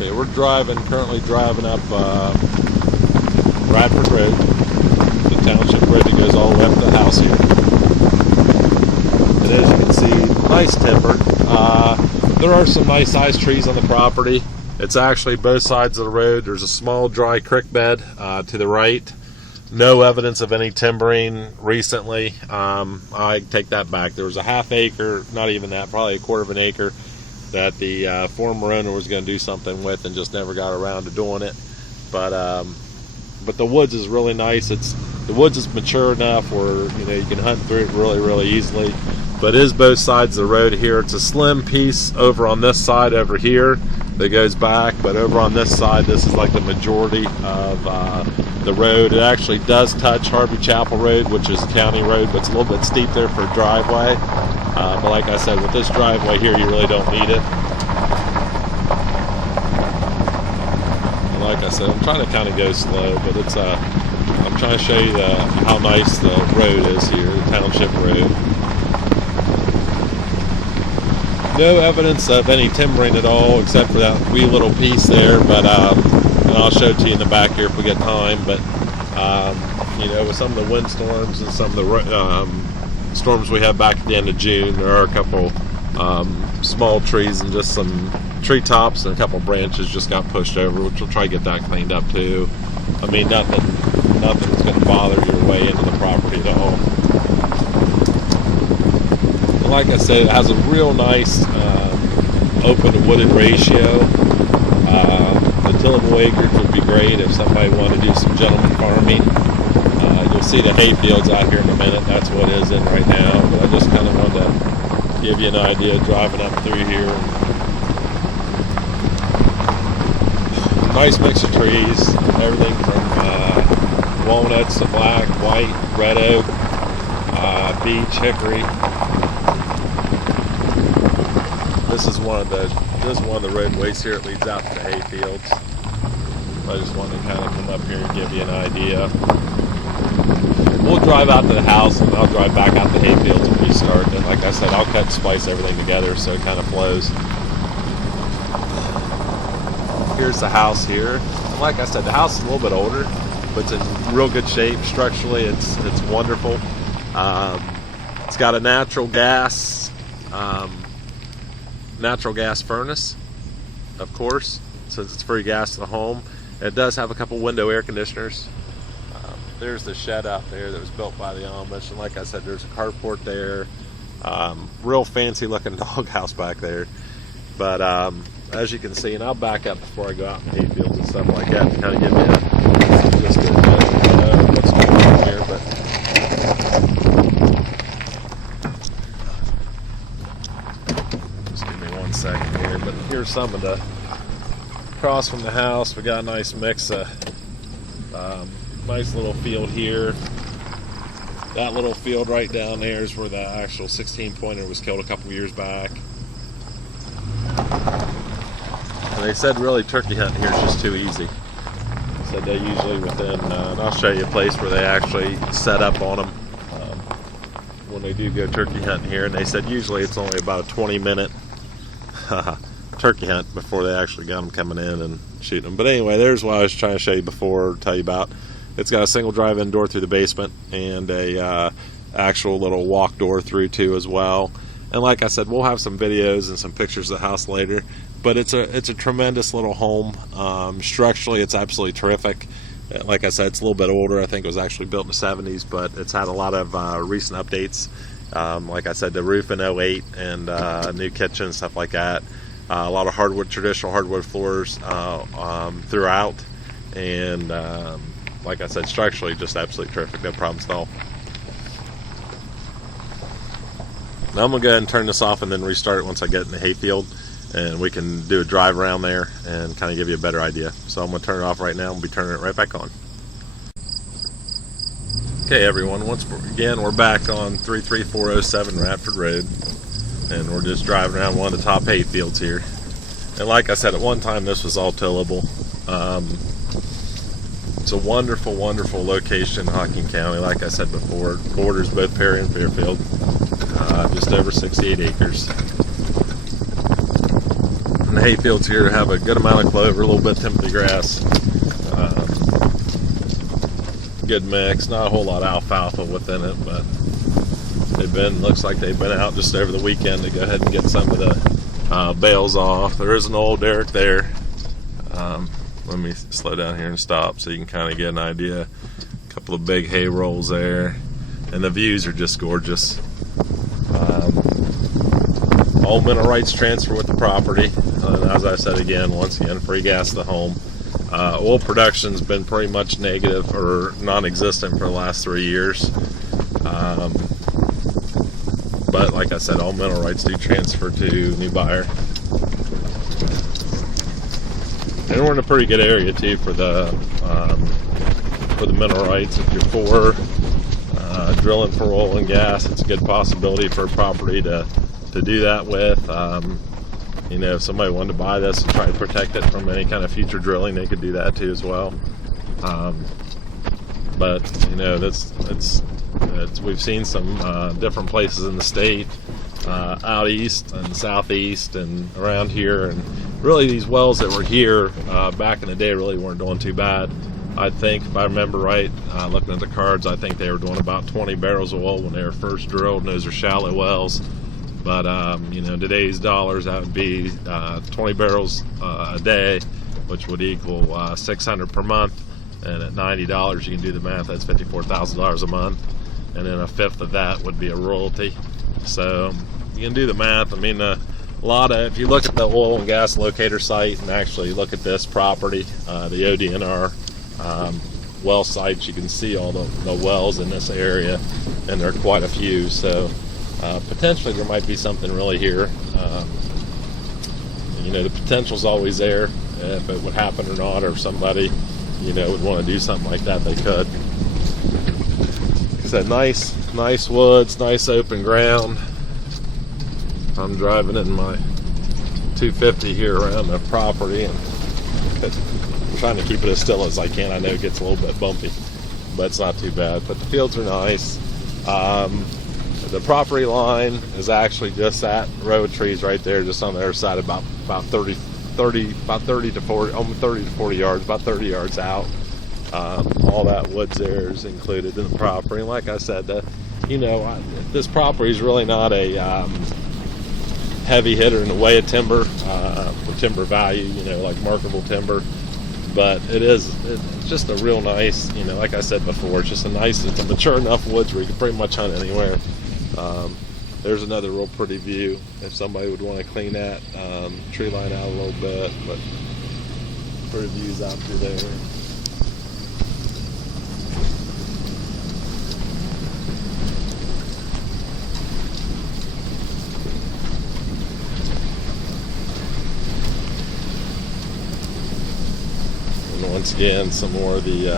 Okay, we're currently driving up Ratford Road, the township road that goes all the way up to the house here. And as you can see, nice timber. There are some nice sized trees on the property. It's actually both sides of the road. There's a small dry creek bed to the right. No evidence of any timbering recently. I take that back. There was a half acre, not even that, probably a quarter of an acre, that the former owner was going to do something with and just never got around to doing it. But the woods is really nice. The woods is mature enough where you can hunt through it really easily. But it is both sides of the road here. It's a slim piece over on this side over here that goes back, but over on this side, this is like the majority of the road. It actually does touch Harvey Chapel Road, which is a county road, but it's a little bit steep there for a driveway. But like I said, with this driveway here, you really don't need it. And like I said, I'm trying to kind of go slow, but it's I'm trying to show you how nice the road is here, the township road. No evidence of any timbering at all, except for that wee little piece there. But and I'll show it to you in the back here if we get time. But with some of the windstorms and some of the storms we had back at the end of June, there are a couple small trees and just some tree tops and a couple branches just got pushed over, which we'll try to get that cleaned up too. I mean, nothing's going to bother your way into the property at all. Like I said, it has a real nice open to wooded ratio. The tillable acreage would be great if somebody wanted to do some gentleman farming. You'll see the hay fields out here in a minute. That's what it is in right now. But I just kind of wanted to give you an idea of driving up through here. Nice mix of trees, everything from walnuts to black, white, red oak, beech, hickory. This is one of the roadways here. It leads out to the hay fields. I just wanted to kind of come up here and give you an idea. We'll drive out to the house and I'll drive back out to the hay fields and restart. And like I said, I'll cut and splice everything together so it kind of flows. Here's the house here. Like I said, the house is a little bit older, but it's in real good shape. Structurally, it's wonderful. It's got a natural gas furnace, of course, since it's free gas to the home. It does have a couple window air conditioners. There's the shed out there that was built by the Amish, and like I said, there's a carport there. Real fancy looking doghouse back there. But as you can see, and I'll back up before I go out in the hayfields and stuff like that to kind of give you just what's going on here. But second here, but here's some of the across from the house. We got a nice mix of nice little field here. That little field right down there is where the actual 16-pointer was killed a couple years back. And they said really turkey hunting here is just too easy. They said they usually within and I'll show you a place where they actually set up on them when they do go turkey hunting here, and they said usually it's only about a 20-minute turkey hunt before they actually got them coming in and shooting them. But anyway, there's what I was trying to show you before, tell you about. It's got a single drive-in door through the basement and a actual little walk door through too as well. And like I said, we'll have some videos and some pictures of the house later. But it's a tremendous little home. Structurally, it's absolutely terrific. Like I said, it's a little bit older. I think it was actually built in the 70s, but it's had a lot of recent updates. Like I said, the roof in 08 and new kitchen, stuff like that. A lot of traditional hardwood floors throughout. And like I said, structurally just absolutely terrific. No problems at all. Now I'm going to go ahead and turn this off and then restart it once I get in the hayfield. And we can do a drive around there and kind of give you a better idea. So I'm going to turn it off right now and we'll be turning it right back on. Okay everyone, we're back on 33407 Ratford Road, and we're just driving around one of the top hay fields here. And like I said, at one time this was all tillable. It's a wonderful location in Hocking County. Like I said before, it borders both Perry and Fairfield. Just over 68 acres. And the hay fields here have a good amount of clover, a little bit of timothy grass. Good mix, not a whole lot of alfalfa within it, but looks like they've been out just over the weekend to go ahead and get some of the bales off. There is an old derrick there. Let me slow down here and stop so you can kind of get an idea. A couple of big hay rolls there, and the views are just gorgeous. All mineral rights transfer with the property. And as I said again, once again, free gas to the home. Oil production's been pretty much negative or non-existent for the last 3 years. But like I said, all mineral rights do transfer to new buyer. And we're in a pretty good area too for the mineral rights. If you're for drilling for oil and gas, it's a good possibility for a property to do that with. You know, if somebody wanted to buy this and try to protect it from any kind of future drilling, they could do that too as well. But you know, we've seen some different places in the state, out east and southeast and around here, and really these wells that were here back in the day really weren't doing too bad. I think, if I remember right, looking at the cards, I think they were doing about 20 barrels of oil when they were first drilled, and those are shallow wells. But you know, today's dollars, that would be 20 barrels a day, which would equal 600 per month. And at $90, you can do the math. That's $54,000 a month, and then a fifth of that would be a royalty. So you can do the math. I mean, if you look at the oil and gas locator site and actually look at this property, the ODNR well sites, you can see all the wells in this area, and there are quite a few. So potentially there might be something really here. You know, the potential's always there. If it would happen or not, or if somebody, you know, would want to do something like that, they could. Like I said, nice woods, nice open ground. I'm driving in my 250 here around the property, and I'm trying to keep it as still as I can. I know it gets a little bit bumpy, but it's not too bad. But the fields are nice. The property line is actually just that row of trees right there, just on the other side, about 30 to 40, almost 30 to 40 yards, about 30 yards out. All that woods there is included in the property. And like I said, you know, this property is really not a heavy hitter in the way of timber, for timber value, you know, like marketable timber. But it's just a real nice, you know, like I said before, it's a mature enough woods where you can pretty much hunt anywhere. There's another real pretty view if somebody would want to clean that tree line out a little bit, but pretty views out through there. And once again, some more of the,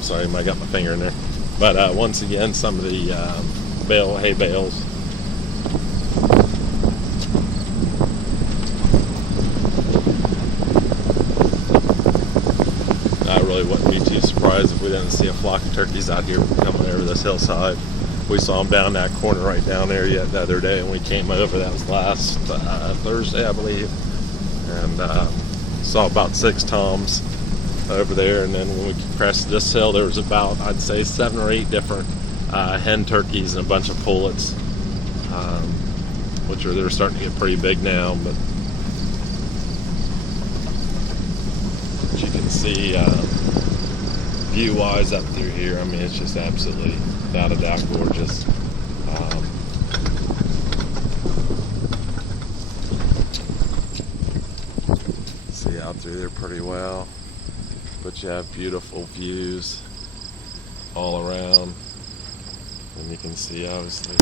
sorry, I got my finger in there, but once again, some of the hay bales. I really wouldn't be too surprised if we didn't see a flock of turkeys out here coming over this hillside. We saw them down that corner right down there yet the other day, and we came over. That was last Thursday, I believe, and saw about 6 toms over there. And then when we crashed this hill, there was about, I'd say, 7 or 8 different hen turkeys and a bunch of pullets, which they're starting to get pretty big now. But you can see view-wise up through here, I mean, it's just absolutely, without a doubt, gorgeous. See out through there pretty well, but you have beautiful views all around. And you can see, obviously,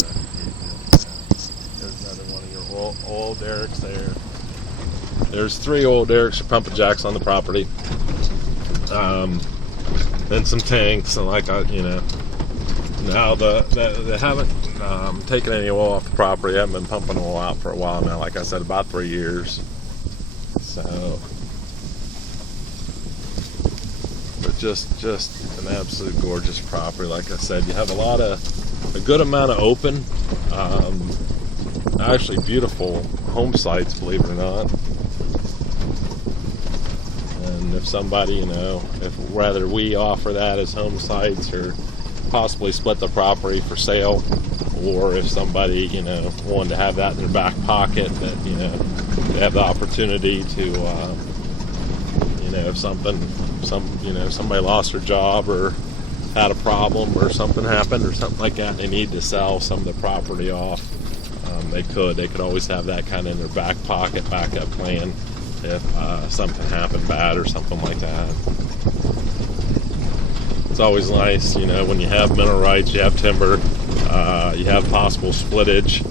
there's another one of your oil derricks there. There's 3 oil derricks or pumping jacks on the property. Then some tanks, and now they haven't taken any oil off the property. They haven't been pumping oil out for a while now. Like I said, about 3 years. So, but just an absolute gorgeous property. Like I said, you have a good amount of open, actually beautiful home sites, believe it or not. And if somebody, if whether we offer that as home sites or possibly split the property for sale, or if somebody, wanted to have that in their back pocket, that, they have the opportunity to, if somebody lost their job or had a problem or something happened or something like that, they need to sell some of the property off, they could always have that kind of in their back pocket, backup plan if something happened bad or something like that. It's always nice, when you have mineral rights, you have timber, you have possible splittage.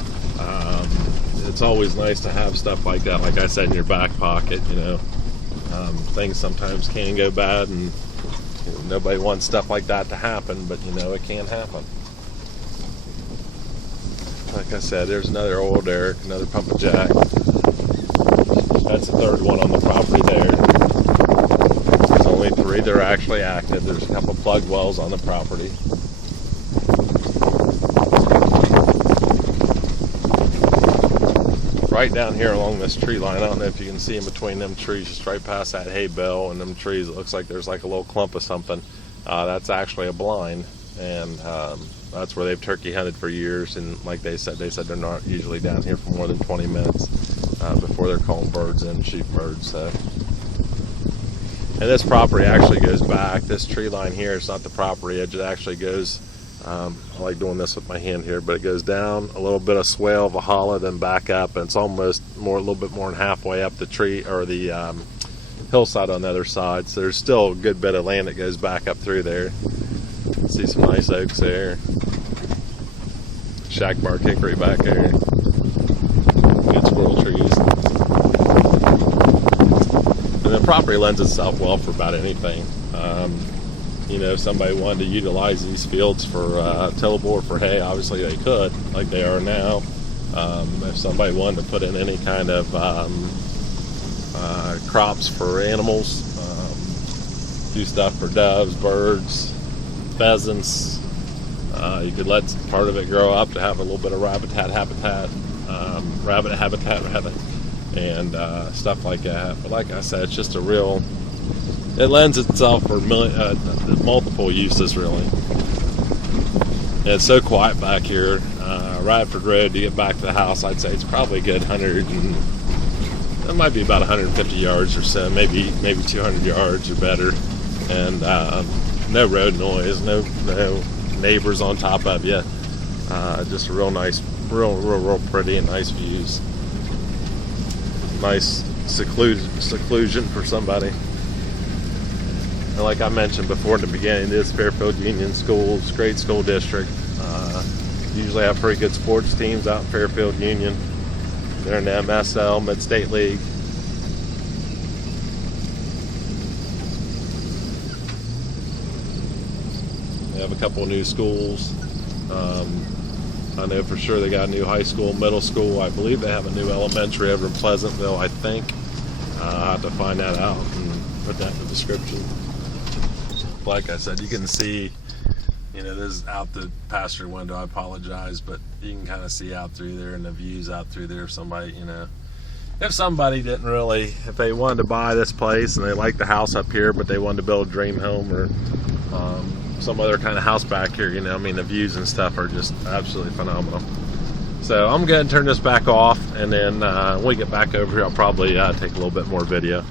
It's always nice to have stuff like that, like I said, in your back pocket. Things sometimes can go bad, and nobody wants stuff like that to happen, but it can happen. Like I said, there's another oil derrick, another pump and jack. That's the third one on the property there. There's only 3 that are actually active. There's a couple plug wells on the property. Right down here along this tree line, I don't know if you can see in between them trees, just right past that hay bale and them trees, it looks like there's like a little clump of something. That's actually a blind, and that's where they've turkey hunted for years. And like they said they're not usually down here for more than 20 minutes before they're calling birds in, sheep birds. So. And this property actually goes back. This tree line here is not the property edge. It actually goes, I like doing this with my hand here, but it goes down a little bit of swale of a hollow, then back up, and it's almost a little bit more than halfway up the tree or the hillside on the other side. So there's still a good bit of land that goes back up through there. See some nice oaks there. Shack bark hickory back there. Good squirrel trees. And the property lends itself well for about anything. If somebody wanted to utilize these fields for tillable or for hay, obviously they could, like they are now. If somebody wanted to put in any kind of crops for animals, do stuff for doves, birds, pheasants, you could let part of it grow up to have a little bit of rabbit habitat, and stuff like that. But like I said, it's just it lends itself for multiple uses, really. And it's so quiet back here. Ratford Road, to get back to the house, I'd say it's probably a good it might be about 150 yards or so, maybe 200 yards or better. And no road noise, no neighbors on top of you. Just a real nice, real pretty and nice views. Nice seclusion for somebody. And like I mentioned before in the beginning, this Fairfield Union Schools, great school district. Usually have pretty good sports teams out in Fairfield Union. They're in the MSL, Mid-State League. They have a couple of new schools. I know for sure they got a new high school, middle school. I believe they have a new elementary over in Pleasantville, I think. I'll have to find that out and put that in the description. Like I said, you can see, this is out the pasture window. I apologize, but you can kind of see out through there and the views out through there. If somebody, if they wanted to buy this place and they like the house up here, but they wanted to build a dream home or some other kind of house back here, the views and stuff are just absolutely phenomenal. So I'm going to turn this back off, and then when we get back over here, I'll probably take a little bit more video.